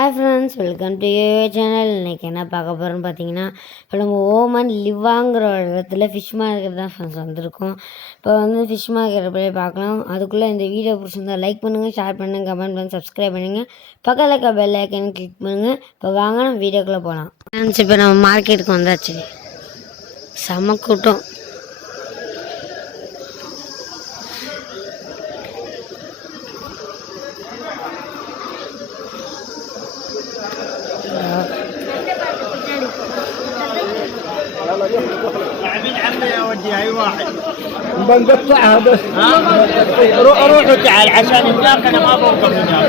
Hi friends, welcome to your channel. இன்றைக்கி என்ன பார்க்க போகிறோன்னு பார்த்தீங்கன்னா, இப்போ நம்ம ஓமன் லிவாங்கிற ஒரு இடத்துல ஃபிஷ் மார்க்கெட் தான் ஃப்ரெண்ட்ஸ் வந்திருக்கோம். இப்போ ஃபிஷ் மார்க்கெட்டை போய் பார்க்கலாம். அதுக்குள்ளே இந்த வீடியோ பிடிச்சிருந்தா லைக் பண்ணுங்கள், ஷேர் பண்ணுங்கள், கமெண்ட் பண்ணுங்கள், சப்ஸ்கிரைப் பண்ணுங்கள், பக்கத்தில் இருக்க பெல் ஐக்கனை கிளிக் பண்ணுங்கள். இப்போ வாங்க நம்ம வீடியோக்குள்ளே போகலாம். ஃப்ரெண்ட்ஸ், இப்போ நம்ம மார்க்கெட்டுக்கு வந்தாச்சு. செம கூட்டம். عاملين عمي يا ودي اي واحد بنقطعها بس روحوا تعال عشان هناك انا ما بوقف هناك.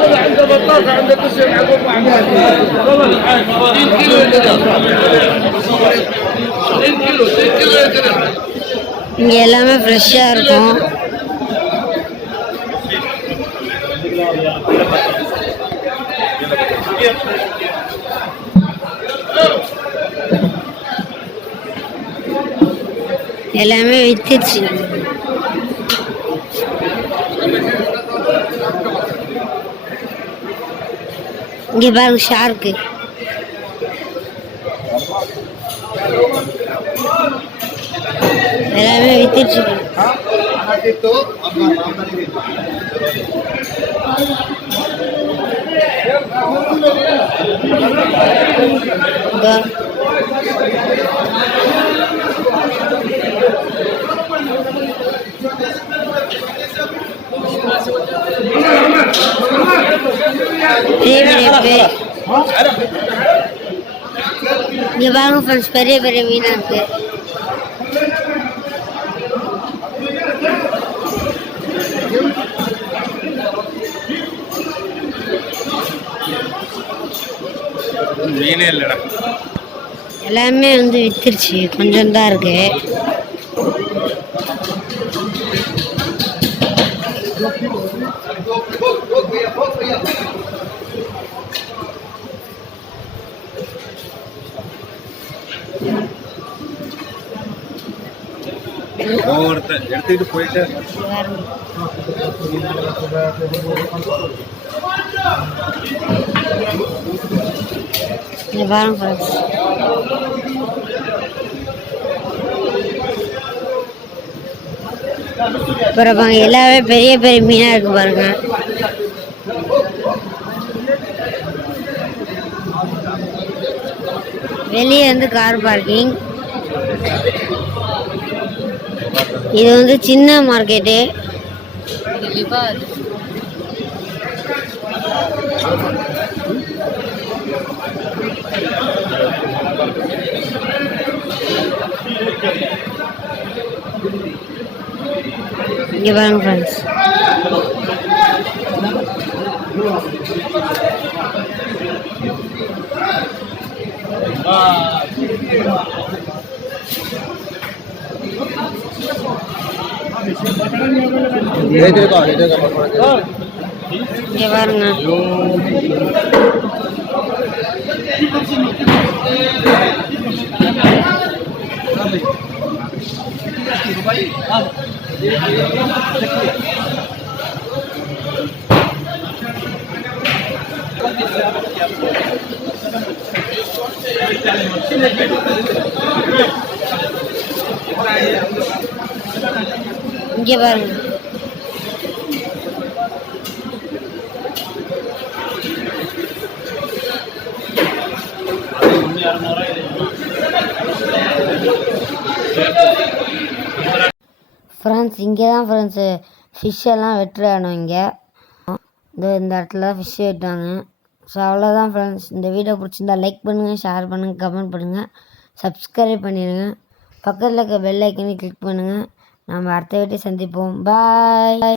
هذا عنده بطاطا عنده قشر يعقوب اعمال 2 كيلو كده 2 كيلو كده. இங்கே எல்லாமே ஃப்ரெஷ்ஷாக இருக்கும். எல்லாமே வித்துச்சு. இங்க பாருங்க ஷார்க்கு. எல்லாமே வித்துச்சு. இங்க பாருங்க ஃப்ரெண்ட்ஸ், பெரிய பெரிய மீனா இருக்கு. மீனே இல்லடா, எல்லாமே வித்துருச்சு, கொஞ்சம் தான் இருக்கு. எடுத்துட்டு போயிட்டு பாருங்க ஃப்ரெண்ட்ஸ், அப்புறம் எல்லாமே பெரிய பெரிய மீனா இருக்கு பாருங்க. வெளியே கார் பார்க்கிங். இது சின்ன மார்க்கெட்டு. இங்க பாருங்க ஃப்ரெண்ட்ஸ், இங்க பாருங்க. இங்க பாருங்க, ஃப்ரெண்ட்ஸ் இங்கே தான் ஃப்ரெண்ட்ஸு ஃபிஷ் எல்லாம் வெட்டுறானோ. இங்கே இந்த இடத்துல ஃபிஷ் வெட்டாங்க. ஸோ அவ்வளோதான் ஃப்ரெண்ட்ஸ். இந்த வீடியோ பிடிச்சிருந்தா லைக் பண்ணுங்கள், ஷேர் பண்ணுங்கள், கமெண்ட் பண்ணுங்கள், சப்ஸ்கிரைப் பண்ணிடுங்க, பக்கத்தில் இருக்க பெல் ஐக்கனை கிளிக் பண்ணுங்கள். நம்ம அடுத்த வீட்டை சந்திப்போம். பாய்.